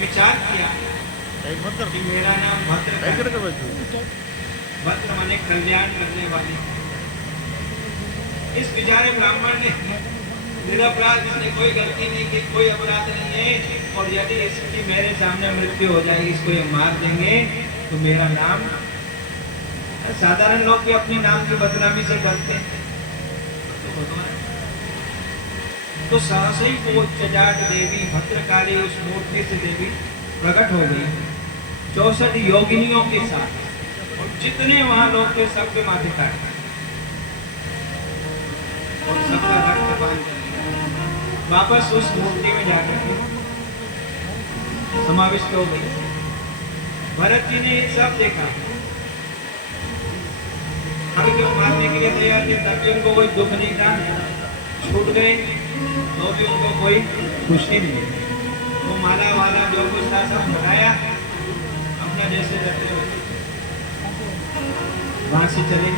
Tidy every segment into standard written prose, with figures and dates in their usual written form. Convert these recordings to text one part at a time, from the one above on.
विचार किया कि मेरा नाम भद्र, भद्र माने कल्याण करने वाले। इस बेचारे ब्राह्मण ने निरपराध, इसने कोई गलती नहीं की, कोई अपराध नहीं है, और यदि इसकी मेरे सामने मृत्यु हो जाएगी, इसको ये मार देंगे तो मेरा नाम, साधारण लोग भी अपने नाम की बदनामी से डरते हैं, तो सहसा ही वो जजाट देवी भद्रकाली उस मूर्ति से देवी प्रकट हो गई 64 योगिनियों के साथ, और जितने वहां लोग थे सबके माथे काटे और सबका रक्तपान कर लिया। वापस उस मूर्ति में जाकर के समाविष्ट हो गई। भरत जी ने ये सब देखा, अभी जो मारने के लिए तैयार थे तब भी उनको कोई दुख नहीं था, छूट गए तो भी उनको कोई खुशी नहीं। वो माला वाला जो कुछ था सब हटाया, अपना जैसे रहते हुए वहां से चले।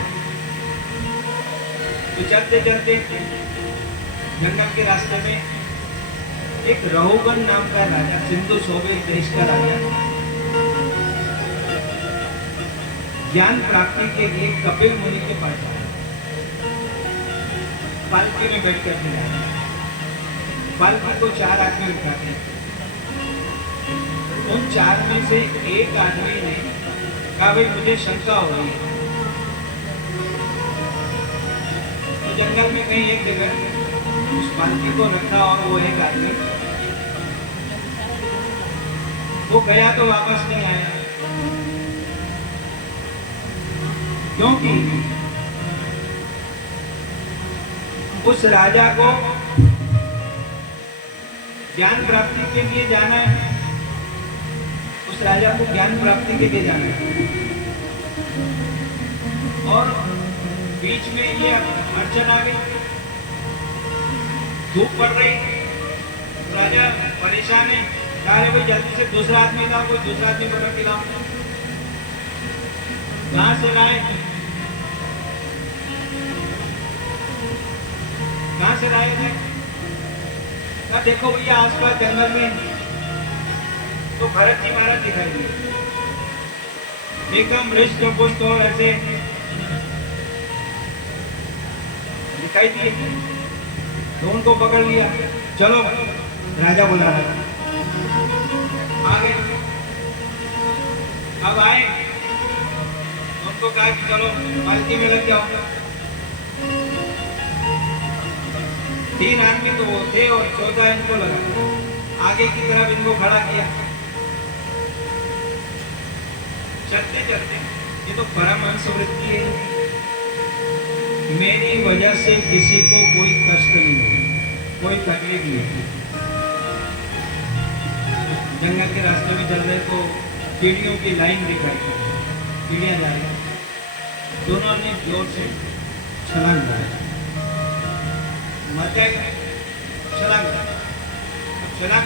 तो चलते चलते जंगल के रास्ते में एक रहुगण नाम का राजा, सिंधु सोबे देश का राजा, ज्ञान प्राप्ति के लिए कपिल मुनि के पास आया। पालकी में बैठ कर मिला। पालकी को 4 आदमी उठाते हैं। उन 4 में से एक आदमी ने कहा, भाई मुझे शंका हो रही है। तो जंगल में कहीं एक जगह उस पालकी को रखा, और वो एक आदमी वो गया तो वापस नहीं आया, क्योंकि उस राजा को ज्ञान प्राप्ति के लिए जाना है। उस राजा को ज्ञान प्राप्ति के लिए जाना है, और बीच में ये अड़चन आ गई, धूप पड़ रही, राजा परेशान है, कहा भाई जल्दी से दूसरा आदमी लाओ, कोई दूसरा आदमी पकड़ के लाओ। कहां से लाए, कहां से लाए थे? कहा देखो भैया आसपास जंगल में तो भरत जी महाराज दिखाई दिए, एकदम रिष्ट पुष्ट और ऐसे दिखाई दिए, तो उनको पकड़ लिया। चलो राजा बुला रहा, आ गए। अब आए, उनको कहा कि चलो पालकी में लग जाओ। 3 आदमी तो वो थे और 14 इनको लगा, आगे की तरफ इनको खड़ा किया। चलते चलते, ये तो परमहंस वृत्ति है, मेरी वजह से किसी को कोई कष्ट नहीं हो, कोई तकलीफ नहीं। जंगल के रास्ते में चल रहे तो चिड़ियों की लाइन दिखाई, चिड़िया जा रही, दोनों ने जोर से छलांग लगाई, मर गए। छलांग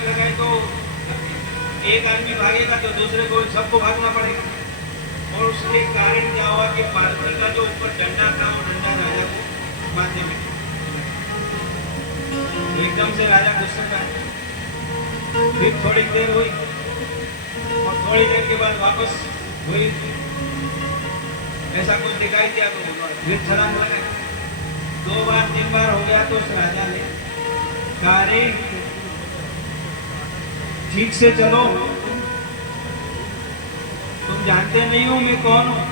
लगाए तो एक आदमी भागेगा तो दूसरे को, सबको भागना पड़ेगा, और उसके कारण क्या हुआ कि पालकी का जो ऊपर डंडा था वो डंडा राजा को मारने में, तो एकदम से राजा गुस्से में। फिर थोड़ी देर हुई, और थोड़ी देर के बाद वापस हुई, ऐसा कुछ दिखाई दिया तो फिर छलांग लगाई। 2 बार 3 बार हो गया तो उस राजा ने कहा, अरे ठीक से चलो, तुम जानते नहीं हो मैं कौन हूं,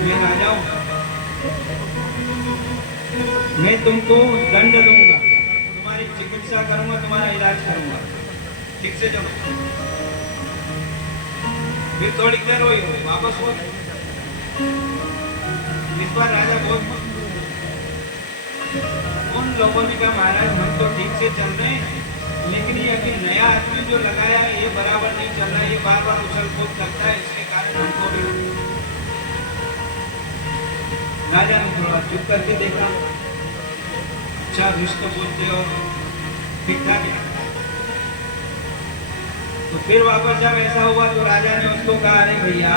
मैं राजा हूं, मैं तुमको दंड दूंगा, तुम्हारी चिकित्सा करूंगा, तुम्हारा इलाज करूंगा, ठीक से चलो। फिर थोड़ी देर हुई, वापस हो। इस बार राजा बहुत, उन लोगों ने कहा महाराज हम तो ठीक से चल रहे हैं, लेकिन ये अभी नया आदमी जो लगाया है ये बराबर नहीं चल रहा है, ये बार बार उछल कूद करता है, इसके कारण हमको भी। राजा ने थोड़ा चुप करके देखा, अच्छा रिष्ट बोलते हो, ठीक ठाक है। तो फिर वापस जब ऐसा हुआ तो राजा ने उसको कहा, अरे भैया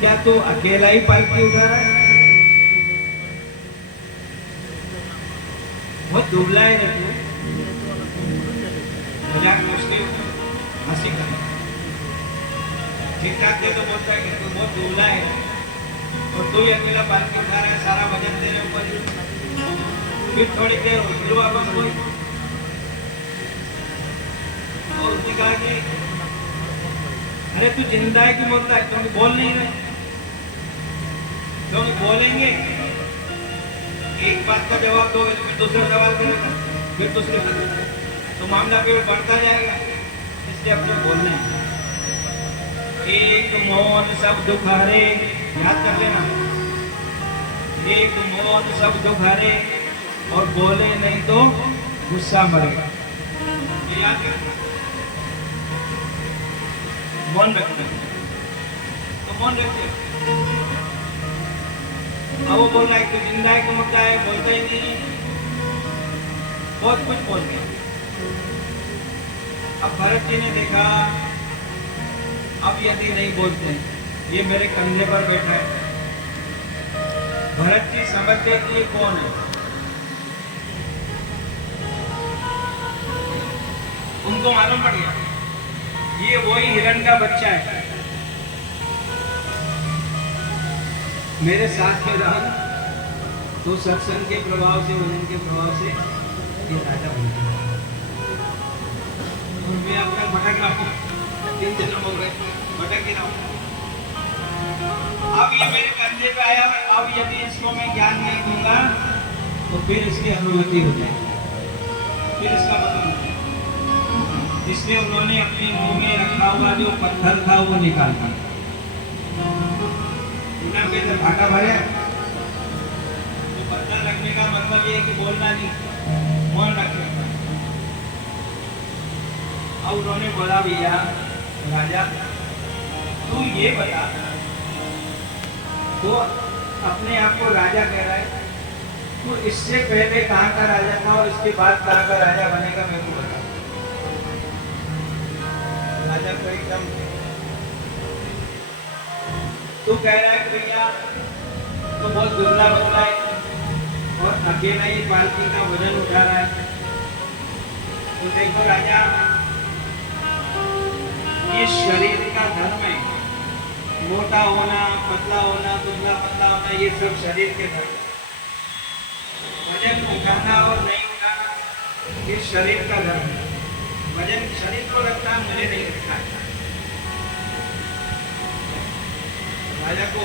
क्या तू अकेला ही पालकी उठा रहा है, बहुत दुबला है रे तू, मजाक में उसकी हंसी करे। ठीक ठाक थे तो बोलता है कि तू बहुत दुबला है और तू ही अकेला पालकी उठा रहा है, सारा वजन तेरे ऊपर। फिर थोड़ी देर हो फिर वापस बोल, और उसने कहा कि अरे तू जिंदा है कि मुर्दा है, तुम बोल नहीं रहे। तो बोलेंगे, एक बात का जवाब दोगे तो फिर दूसरा सवाल करेगा, फिर दूसरे तो मामला फिर बढ़ता जाएगा। इसलिए अपने बोलना है। एक मौन सब दुख हरे, याद कर लेना, एक मौन सब दुख हरे और बोले नहीं तो गुस्सा मरेगा। ये याद रखना, मौन रखना। तो मौन रखिए। अब वो बोल रहा है कि जिंदा है कि मुर्दा है, बोलता ही नहीं है, बहुत कुछ बोल गया। अब भरत जी ने देखा अब यदि नहीं बोलते, ये मेरे कंधे पर बैठा है। भरत जी समझते कि ये कौन है। उनको मालूम पड़ गया ये वही हिरण का बच्चा है, मेरे साथ में रहा तो सत्संग के प्रभाव से, भजन के प्रभाव से ये राजा बन गया। और मैं अपना भटक रहा हूँ, 3 जन्म हो गए भटक ही रहा हूँ। अब ये मेरे कंधे पे आया, अब यदि इसको मैं ज्ञान नहीं दूंगा तो फिर इसकी अनुमति हो जाएगी, फिर इसका मतलब हो जाएगा। इसलिए उन्होंने अपने मुंह में रखा हुआ जो पत्थर था वो निकाल दिया। भाटा भरे तो पत्थर रखने का मतलब ये है कि बोलना नहीं, मौन रखना। अब उन्होंने बोला भैया राजा तू ये बता, तो अपने आप को राजा कह रहा है, तो इससे पहले कहाँ का राजा था और इसके बाद कहाँ का राजा बनेगा, मेरे को बता। राजा को एकदम तू कह रहा है कि भैया तो बहुत दुबला बदला है और अकेला ही पालकी का वजन उठा रहा है। तो देखो राजा, ये शरीर का धर्म है, मोटा होना, पतला होना, दुबला पतला होना, ये सब शरीर के धर्म। वजन उठाना और नहीं उठाना ये शरीर का धर्म है। वजन शरीर को रखना, मुझे नहीं रखना है। राजा को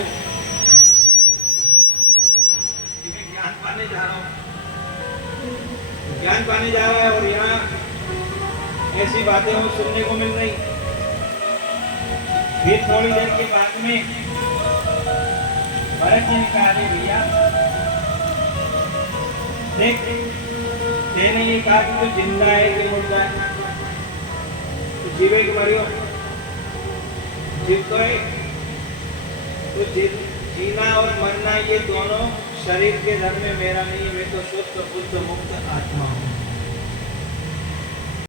मैं ज्ञान पाने जा रहा हूँ, ज्ञान पाने जा रहा है और यहाँ ऐसी बातें हमें सुनने को मिल रही। फिर थोड़ी देर के बाद में भरत जी ने कहा भैया देख, तेने ये कहा कि तू जिंदा है कि मुर्दा है, तो जीवे कि मरियो, जीव तो है। तो जीना और मरना ये दोनों शरीर के धर्म में मेरा नहीं है, मैं तो शुद्ध बुद्ध मुक्त आत्मा हूँ।